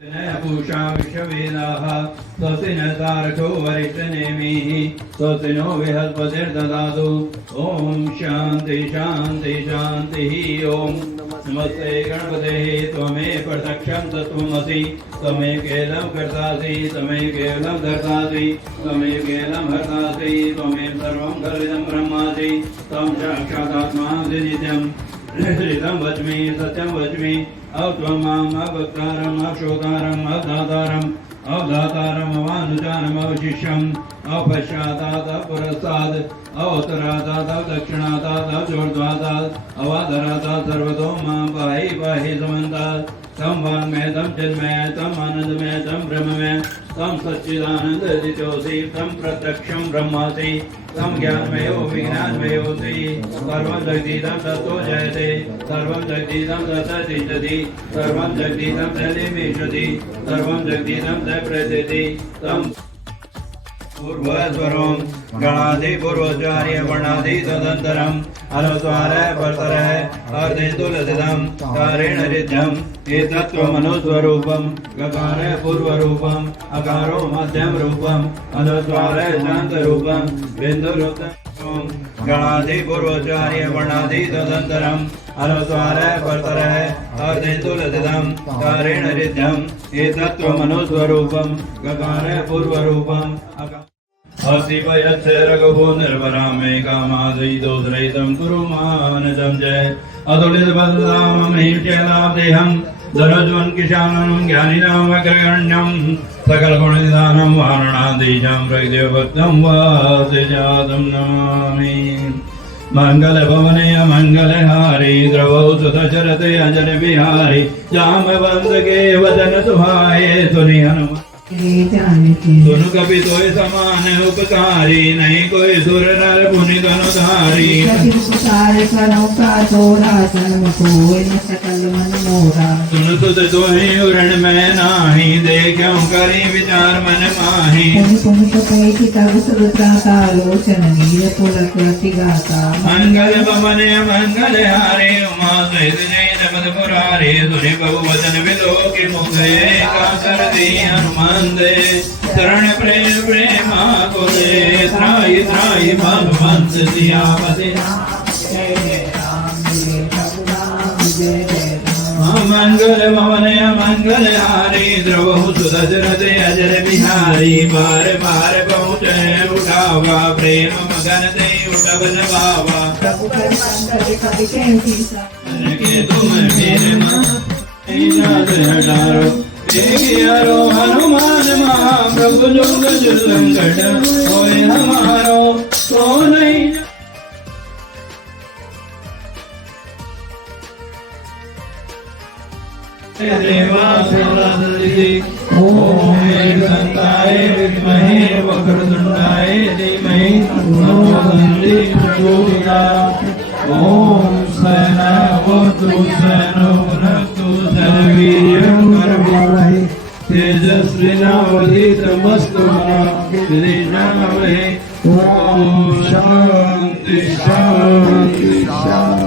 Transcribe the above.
पूषा विश्ववेदाः स्वस्ति न तारको वरिष्ठनेमिः स्वस्ति नो बृहस्पतिर्ददातु। ॐ शान्ति शान्ति शान्तिः। ॐ नमस्ते गणपते त्वमेव प्रत्यक्षं तत्त्वमसि त्वमेव केवलं कर्तासि त्वमेव केवलं धर्तासि त्वमेव केवलं हर्तासि त्वमेव सर्वं खलिदं ब्रह्मासि त्वं साक्षादात्मासि नित्यं श्रितं वच्मि सत्यं वच्मि अत्वमाम् अवक्तारम् अक्षोतारम् अवधातारम् अवधातारम् अवानुजानम् अवशिष्यम् अपश्चातात् अपरस्तात् अवोत्तरातात् अवदक्षिणातात् अवचोर्ध्वातात् अवाधरातात् सर्वतो मां पाहि पाहि समन्तात् तं वाङ्मय तं चिन्मय तं आनन्दमय तं ब्रह्ममय तं सच्चिदानन्ददितोऽसि तं प्रत्यक्षं ब्रह्मासि तं ज्ञानमयो विज्ञानमयोऽसि सर्वं जगदिदं ततो जयते सर्वं जगदिदं तत्तिष्ठति सर्वं जगदिदं तदेवेशति सर्वं जगदिदं तत्प्रसिद्धि तं पूर्वस्वरं गणादि पूर्वोच्चार्य वर्णादि तदन्तरम् अनुस्वारः परतरः अर्धेन्दुलसितं कारेण रिद्धम् एतत्त्वमनुस्वरूपं गकारः पूर्वरूपम् अकारो मध्यम रूपम् अनुस्वारः शान्तरूपं बिन्दुरुक्तं गणादि पूर्वोच्चार्य वर्णादि तदन्तरम् अनुस्वारः परतरः अर्धेन्दुलसितं कारेण रिद्धम् एतत्त्वमनुस्वरूपं गकारः पूर्वरूपम् असिपयच्छ रघुः निर्वरां मे कामादयितोषरहितं कुरु मानजं जय अतुलितपदतामं चैलाब्देहं धनुज्वन् किशानं ज्ञानिनाम् अग्रगण्यं सकलगुणनिधानं वारणाधीशं प्रगदेवभक्तं वासिजातं नमामि। मंगलभवने मंगलहारी द्रवौ सुदशरथे अजर बिहारी जाम्बवंत के वदन सुहाए सुनि हनुमान दोनों कभी तोय समान उपकारी नहीं कोई सुर नर मुनि दोनों धारी सुन सुत तोहि उरण में नाही देखो करी विचार मन माही मंगल भवने मंगल हारे उमा सहित जय जगत पुरारे सुनि बहु वचन विलोक मुखे का कर दी हनुमान दे शरण प्रेम प्रेमा को दे त्राहि त्राहि भगवंत सियापति मंगल भवन मंगल हारी द्रवहु सुदशरथ अजर बिहारी बार बार पहुँचे उठावा प्रेम मगन दे उठब जवावा के तुम मेरे हटारो हरो हनुमान महाप्रभु जोग संकट होए हमारो तो नहीं देवा ओम एकदंताय विद्महे वक्रतुंडाय धीमहि तन्नो दन्ति प्रचोदयात्। ओम सहनावतु सहनौ भुनक्तु सर्ववीर्यं करवावहै तेजस्विनावधीतमस्तु मा विद्विषावहै। ओम शांति शांति शांति।